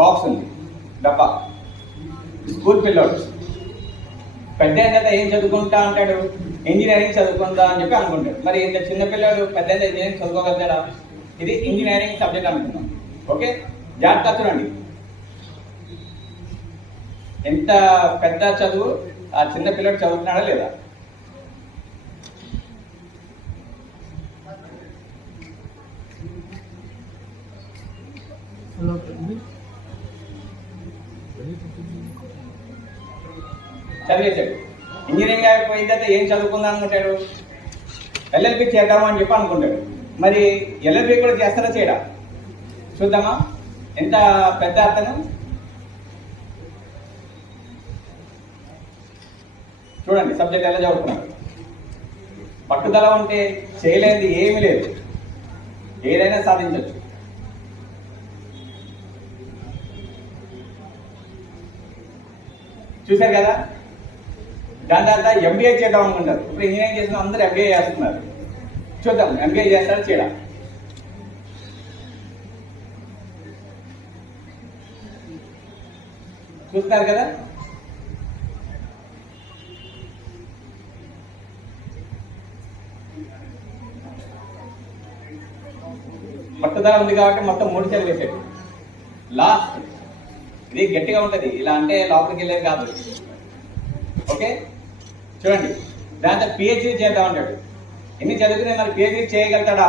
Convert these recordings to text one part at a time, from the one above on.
Box ఉంది, డబ్బా. School పిల్లోడు పెద్ద అయిన తర్వాత ఏం చదువుకుంటా అంటాడు, ఇంజనీరింగ్ చదువుకుంటా అని చెప్పి అనుకుంటాడు. మరి ఇంత చిన్న పిల్లడు పెద్ద ఇంజనీరింగ్ చదువుకోగలుగుతాడా? ఇది ఇంజనీరింగ్ సబ్జెక్ట్ అనుకుందాం. ఓకే, జాగ్రత్త చూడండి. ఎంత పెద్ద చదువు ఆ చిన్న పిల్లడు చదువుతున్నాడా లేదా? చదివేశాడు. ఇంజనీరింగ్ అయిపోయిన తర్వాత ఏం చదువుకుందాం అనుకుంటాడు, ఎల్ఎల్బి చేద్దామా అని చెప్పి అనుకుంటాడు. మరి ఎల్ఎల్బి కూడా చేస్తారా చేయడా? చూద్దామా ఎంత పెద్ద అతను. చూడండి సబ్జెక్ట్ ఎలా చదువుతున్నాడు. పట్టుదల ఉంటే చేయలేనిది ఏమీ లేదు, ఏదైనా సాధించవచ్చు. చూశారు కదా. దాని తర్వాత ఎంబీఏ చేద్దాం అనుకుంటారు. ఇప్పుడు ఇంజనీరింగ్ చేసిన అందరూ ఎంబీఏ చేస్తున్నారు. చూద్దాం ఎంబీఏ చేస్తారా చేయడా? చూస్తున్నారు కదా. పట్టుదల ఉంది కాబట్టి మొత్తం 3 సార్లు వేసాడు. లాస్ట్ ఇది గట్టిగా ఉంటుంది, ఇలా అంటే లోపలికి వెళ్ళేది కాదు. ఓకే చూడండి. దాంతో పిహెచ్డీ చేద్దాం అంటాడు. ఎన్ని చదివితే మరి పిహెచ్డీ చేయగలుగుతాడా?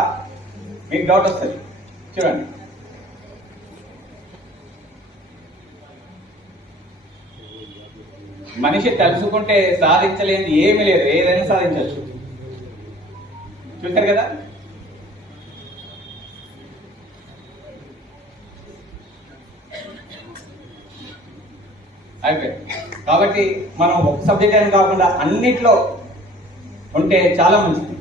మీకు డౌట్ వస్తుంది. చూడండి మనిషి తలుచుకుంటే సాధించలేనిది ఏమీ లేదు, ఏదైనా సాధించవచ్చు. చూస్తారు కదా. అయిపోయింది. కాబట్టి మనం ఒక సబ్జెక్ట్ అని కాకుండా అన్నిట్లో ఉంటే చాలా మంచిది.